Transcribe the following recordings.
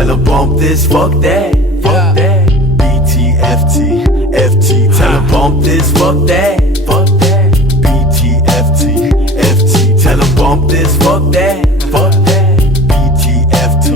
tell her bump this, fuck that, fuck that. B.t.F.t, F.t, tell her bump this, fuck that, fuck that. B.t.F.t, F.t, tell her bump this, fuck that, fuck that. B.t.F.t,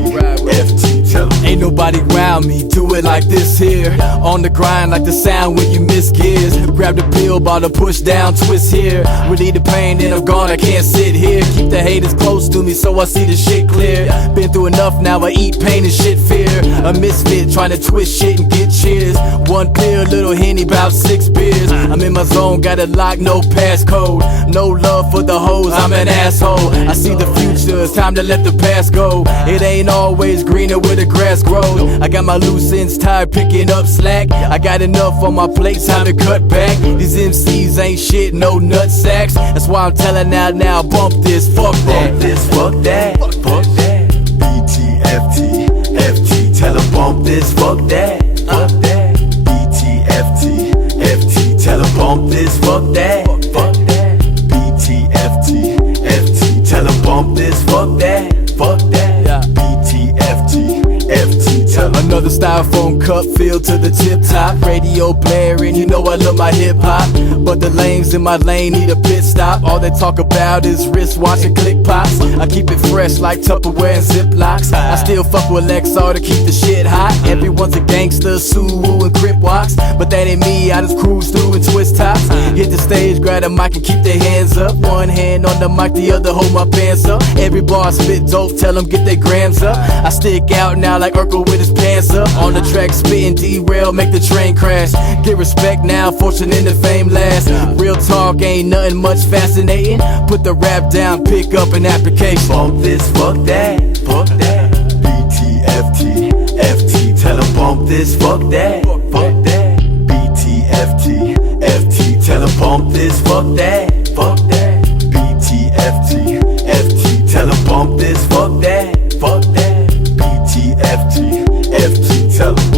F.t, tell her. Ain't nobody round me, do it like this here. On the grind like the sound when you miss gears. Grab the pill, by the push down, twist here. Relieve the pain, then I'm gone, I can't sit here. Keep the haters close to me so I see the shit clear. Been through enough, now I eat pain and shit fear. A misfit, trying to twist shit and get cheers. One pill, little Henny, bout 6 beers. I'm in my zone, got it locked, no passcode. No love for the hoes, I'm an asshole. I see the future, it's time to let the past go. It ain't always greener where the grass grows. I got my loose ends tied, picking up slack. I got enough on my plate, time to cut back. These MCs ain't shit, no nut sacks. That's why I'm telling now, bump this, fuck that. Bump this, fuck that, fuck that. B.t.F.t, F.t, tell her bump this, fuck that, fuck that. B.t.F.t, F.t, tell her bump this, fuck that, fuck that. B.t.F.t, F.t, tell her bump this, fuck that, fuck that. B.t.F.t, F.t, tell her. Another styrofoam cup filled to the tip top. Radio blaring, you know I love my hip hop. But the lanes in my lane need a pit stop. All they talk about is wristwatch and click pops. I keep it fresh like Tupperware and Ziplocs. I still fuck with Lexar to keep the shit hot. Everyone's a gangster, Suwu and Crip walks. But that ain't me, I just cruise through and twist tops. Hit the stage, grab the mic and keep their hands up. One hand on the mic, the other hold my pants up. Every bar spit dope, tell them get their grams up. I stick out now like Urkel with his pants up. On the track spitting derail, make the train crash. Get respect now, fortune and the fame last. Real talk ain't nothing much fascinating. Put the rap down, pick up an application. Bump this, fuck that, fuck that. B.t.F.t, F.t, tell her bump this, fuck that, fuck that. B.t.F.t, F.t, tell her bump this, fuck that, fuck that. B.t.F.t, F.t, tell her bump this, fuck that, fuck that. B.t.F.t, F.t, tell her.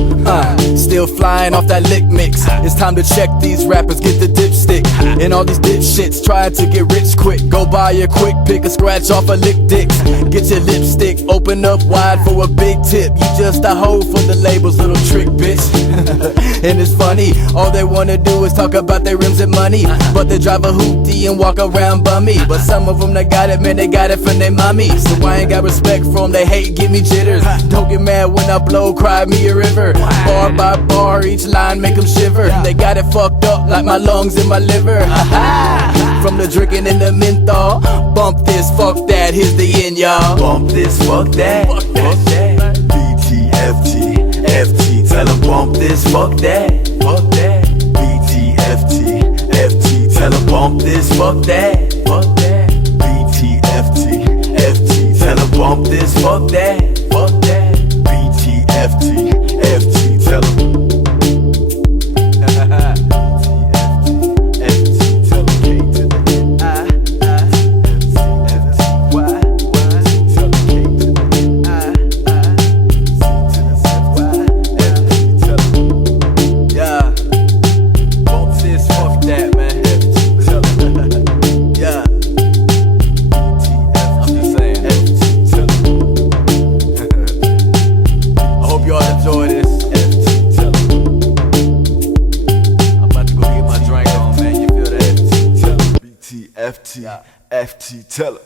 Still flying off that lick mix. It's time to check these rappers, get the dipstick. And all these dipshits trying to get rich quick. Go buy a quick pick or scratch off a lick dick. Get your lipstick, open up wide for a big tip. You just a hoe for the labels, little trick bitch. And it's funny, all they wanna do is talk about their rims and money. But they drive a hoopty and walk around bummy. But some of them they got it, man, they got it from their mommy. So I ain't got respect for them, they hate, give me jitters. Don't get mad when I blow, cry me a river. Bar by bar, each line make them shiver. They got it fucked up like my lungs and my liver. From the drinking and the menthol. Bump this, fuck that, here's the end, y'all. Bump this, fuck that, fuck that. B.t.F.t, F.t, tell her bump this, fuck that, fuck that. B.t.F.t, F.t, tell her bump this, fuck that, fuck that. B.t.F.t, F.t, tell her bump this, fuck that, fuck that. B.t.F.t, F.t, tell her. B.t.F.t, F.t, tell her.